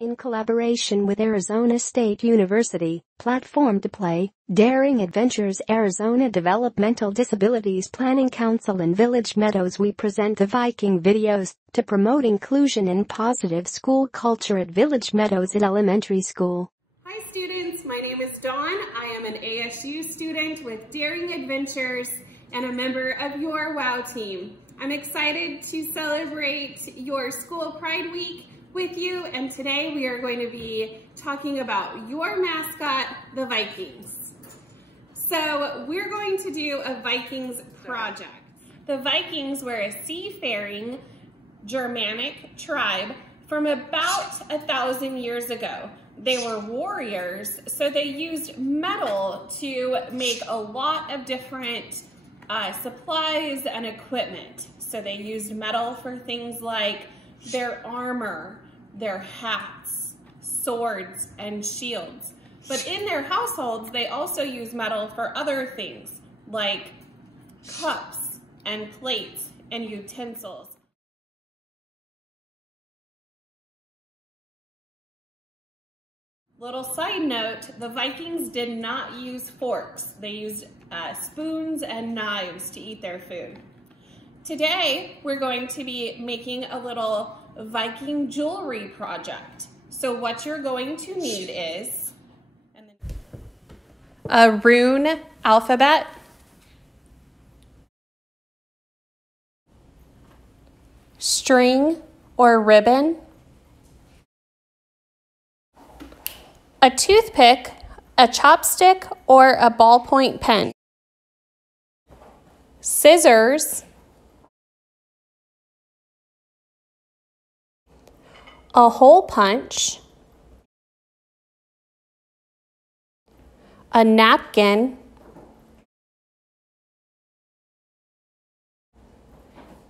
In collaboration with Arizona State University, Platform to Play, Daring Adventures, Arizona Developmental Disabilities Planning Council and Village Meadows, we present the Viking videos to promote inclusion and positive school culture at Village Meadows Elementary School. Hi students, my name is Dawn. I am an ASU student with Daring Adventures and a member of your WOW team. I'm excited to celebrate your School Pride Week with you, and today we are going to be talking about your mascot, the Vikings. So we're going to do a Vikings project. The Vikings were a seafaring Germanic tribe from about 1,000 years ago. They were warriors, so they used metal to make a lot of different supplies and equipment. So they used metal for things like their armor, their hats, swords, and shields. But in their households, they also use metal for other things like cups and plates and utensils. Little side note, the Vikings did not use forks. They used spoons and knives to eat their food. Today, we're going to be making a little Viking jewelry project. So what you're going to need is a rune alphabet, string or ribbon, a toothpick, a chopstick, or a ballpoint pen, scissors, a hole punch, a napkin,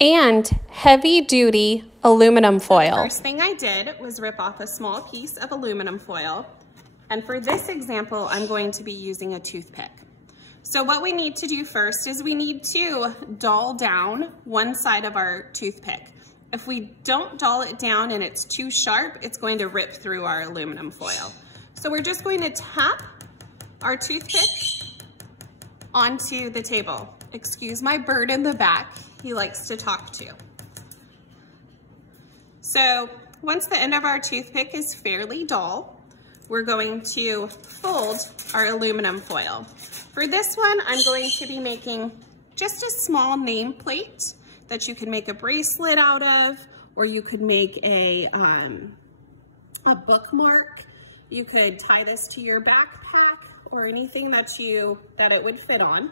and heavy-duty aluminum foil. The first thing I did was rip off a small piece of aluminum foil, and for this example, I'm going to be using a toothpick. So what we need to do first is we need to dull down one side of our toothpick. If we don't dull it down and it's too sharp, it's going to rip through our aluminum foil. So we're just going to tap our toothpick onto the table. Excuse my bird in the back, he likes to talk too. So once the end of our toothpick is fairly dull, we're going to fold our aluminum foil. For this one, I'm going to be making just a small nameplate that you can make a bracelet out of, or you could make a bookmark. You could tie this to your backpack or anything that it would fit on.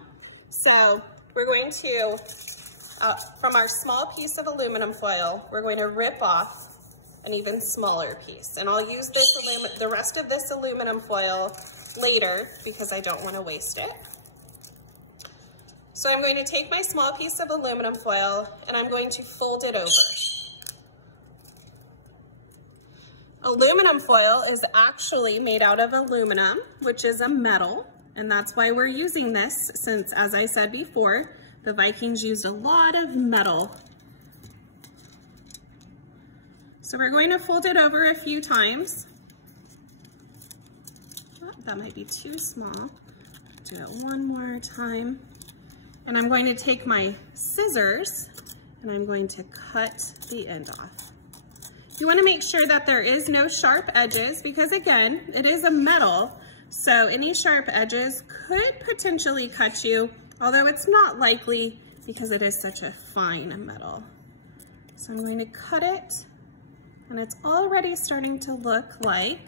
So we're going to, from our small piece of aluminum foil, we're going to rip off an even smaller piece. And I'll use the rest of this aluminum foil later because I don't want to waste it. So I'm going to take my small piece of aluminum foil and I'm going to fold it over. Aluminum foil is actually made out of aluminum, which is a metal, and that's why we're using this since, as I said before, the Vikings used a lot of metal. So we're going to fold it over a few times. Oh, that might be too small. Do it one more time. And I'm going to take my scissors and I'm going to cut the end off. You want to make sure that there is no sharp edges because, again, it is a metal, so any sharp edges could potentially cut you, although it's not likely because it is such a fine metal. So I'm going to cut it, and it's already starting to look like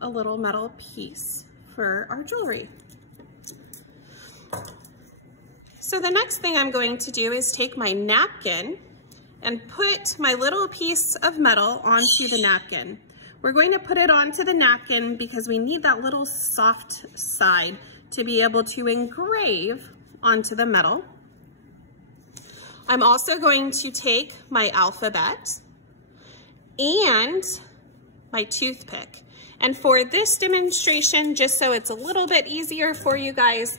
a little metal piece for our jewelry. So the next thing I'm going to do is take my napkin and put my little piece of metal onto the napkin. We're going to put it onto the napkin because we need that little soft side to be able to engrave onto the metal. I'm also going to take my alphabet and my toothpick. And for this demonstration, just so it's a little bit easier for you guys,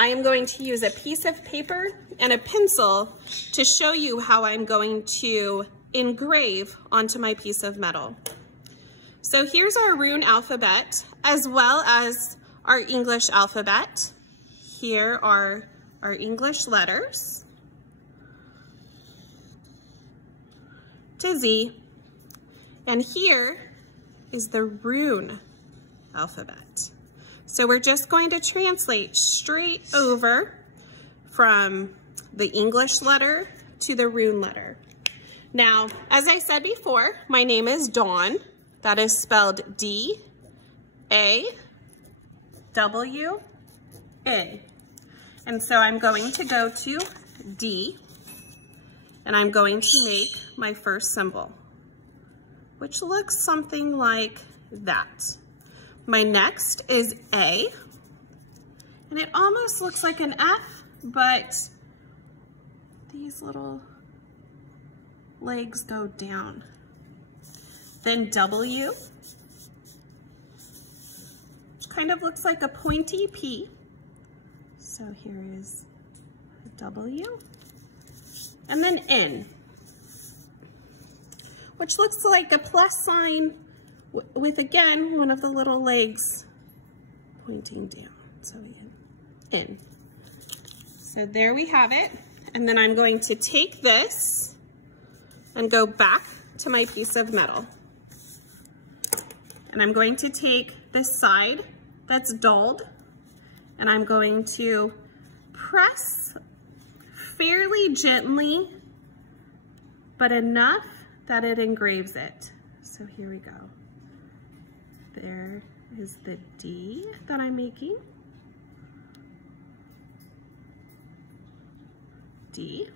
I am going to use a piece of paper and a pencil to show you how I'm going to engrave onto my piece of metal. So here's our rune alphabet as well as our English alphabet. Here are our English letters to Z, and here is the rune alphabet. So we're just going to translate straight over from the English letter to the rune letter. Now, as I said before, my name is Dawn. That is spelled D-A-W-N. And so I'm going to go to D, and I'm going to make my first symbol, which looks something like that. My next is A, and it almost looks like an F, but these little legs go down. Then W, which kind of looks like a pointy P. So here is a W, and then N, which looks like a plus sign with, again, one of the little legs pointing down. So again, N. So there we have it. And then I'm going to take this and go back to my piece of metal. And I'm going to take this side that's dulled, and I'm going to press fairly gently, but enough that it engraves it. So here we go. There is the D that I'm making. D.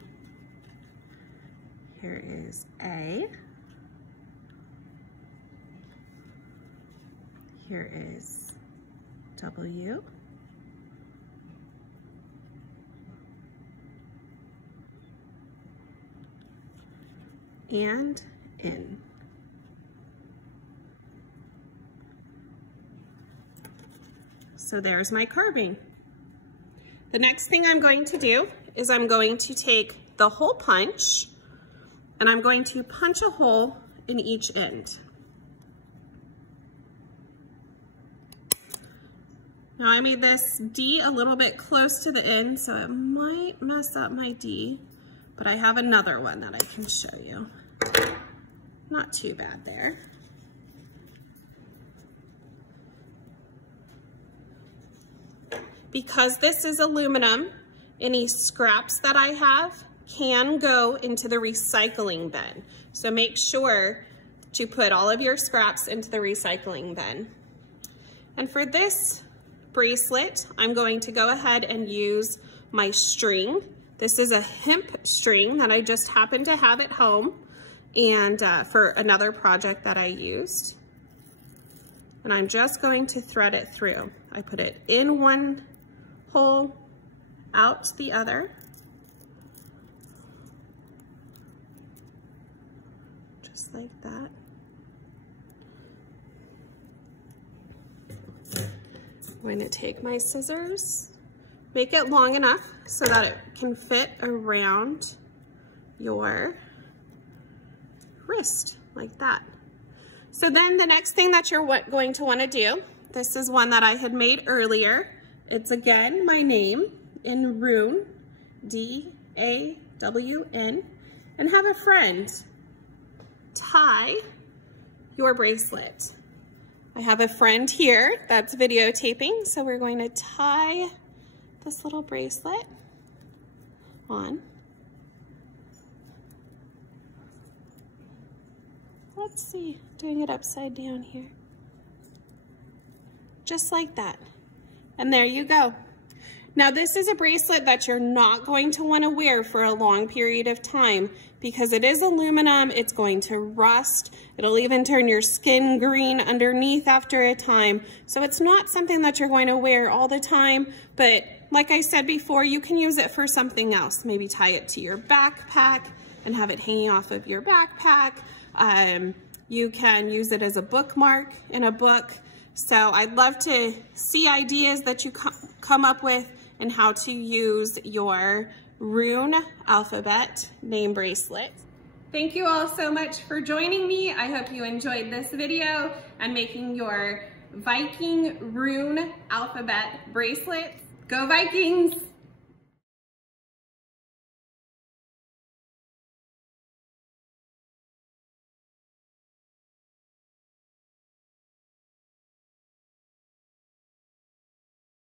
Here is A. Here is W. And N. So there's my carving. The next thing I'm going to do is I'm going to take the hole punch and I'm going to punch a hole in each end. Now I made this D a little bit close to the end, so it might mess up my D, but I have another one that I can show you. Not too bad there. Because this is aluminum, any scraps that I have can go into the recycling bin. So make sure to put all of your scraps into the recycling bin. And for this bracelet, I'm going to go ahead and use my string. This is a hemp string that I just happened to have at home and for another project that I used. And I'm just going to thread it through. I put it in one hole, out the other. Just like that. I'm going to take my scissors, make it long enough so that it can fit around your wrist, like that. So then the next thing that you're going to want to do, this is one that I had made earlier. It's again my name in rune, D-A-W-N, and have a friend tie your bracelet. I have a friend here that's videotaping, so we're going to tie this little bracelet on. Let's see, doing it upside down here. Just like that. And there you go. Now this is a bracelet that you're not going to want to wear for a long period of time because it is aluminum, it's going to rust, it'll even turn your skin green underneath after a time. So it's not something that you're going to wear all the time, but like I said before, you can use it for something else. Maybe tie it to your backpack and have it hanging off of your backpack. You can use it as a bookmark in a book. So I'd love to see ideas that you come up with and how to use your rune alphabet name bracelet. Thank you all so much for joining me. I hope you enjoyed this video and making your Viking rune alphabet bracelets. Go Vikings!